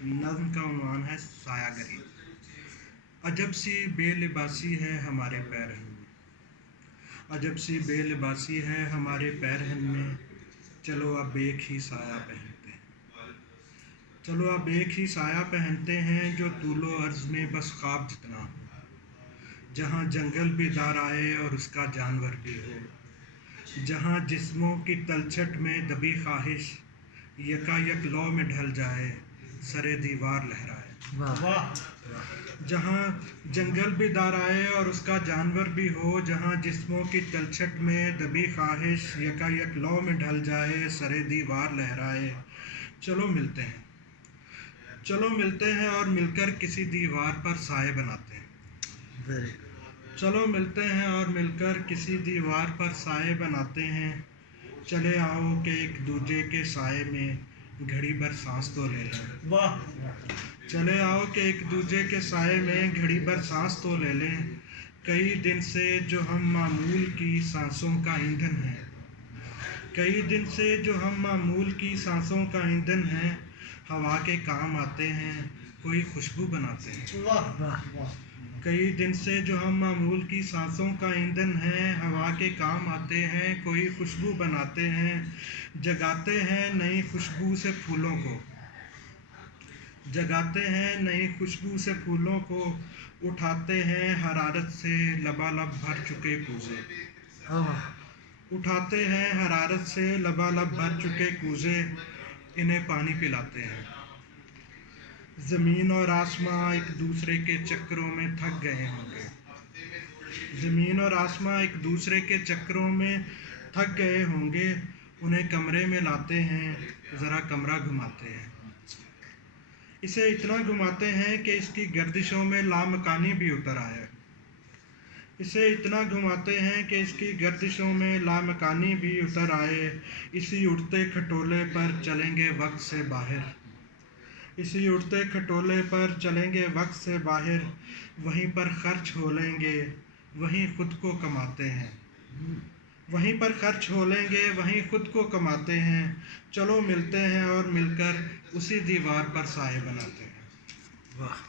नज़्म का उन्वान है साया गरी। अजब सी बेलिबासी है हमारे पैरहन में, अजब सी बेलिबासी है हमारे पैरहन में। चलो अब एक ही साया पहनते हैं, चलो अब एक ही साया पहनते हैं, जो तूलो अर्ज़ में बस ख्वाब जितना हो। जहाँ जंगल भी दार आए और उसका जानवर भी हो, जहाँ जिस्मों की तलछट में दबी ख्वाहिश यकायक लौ में ढल जाए, सरे दीवार लहराए। वाह। जहाँ जंगल भी दार आए और उसका जानवर भी हो, जहाँ जिस्मों की तलछट में दबी ख्वाहिश यकायक लौ में ढल जाए, सरे दीवार लहराए। चलो मिलते हैं, चलो मिलते हैं और मिलकर किसी दीवार पर साए बनाते हैं। चलो मिलते हैं और मिलकर किसी दीवार पर साए बनाते हैं। चले आओ कि एक दूजे के साए में घड़ी भर सांस तो ले लें। वाह। चले आओ कि एक दूजे के साए में घड़ी भर सांस तो ले लें। कई दिन से जो हम मामूल की सांसों का ईंधन हैं, कई दिन से जो हम मामूल की सांसों का ईंधन हैं, हवा के काम आते हैं, कोई खुशबू बनाते हैं। वाह। कई दिन से जो हम मामूल की सांसों का ईंधन हैं, हवा के काम आते हैं, कोई खुशबू बनाते हैं। जगाते हैं नई खुशबू से फूलों को, जगाते हैं नई खुशबू से फूलों को। उठाते हैं हरारत से लबालब भर चुके कूज़े, उठाते हैं हरारत से लबालब भर चुके कूज़े। इन्हें पानी पिलाते हैं। ज़मीन और आसमां एक दूसरे के चक्करों में थक गए होंगे, ज़मीन और आसमां एक दूसरे के चक्करों में थक गए होंगे। उन्हें कमरे में लाते हैं, ज़रा कमरा घुमाते हैं। इसे इतना घुमाते हैं कि इसकी गर्दिशों में लामकानी भी उतर आए। इसे इतना घुमाते हैं कि इसकी गर्दिशों में लामकानी भी उतर आए। इसी उड़ते खटोले पर चलेंगे वक्त से बाहर, इसी उड़ते खटोले पर चलेंगे वक्त से बाहर। वहीं पर खर्च हो लेंगे, वहीं खुद को कमाते हैं, वहीं पर खर्च हो लेंगे, वहीं खुद को कमाते हैं। चलो मिलते हैं और मिलकर उसी दीवार पर साए बनाते हैं। वाह।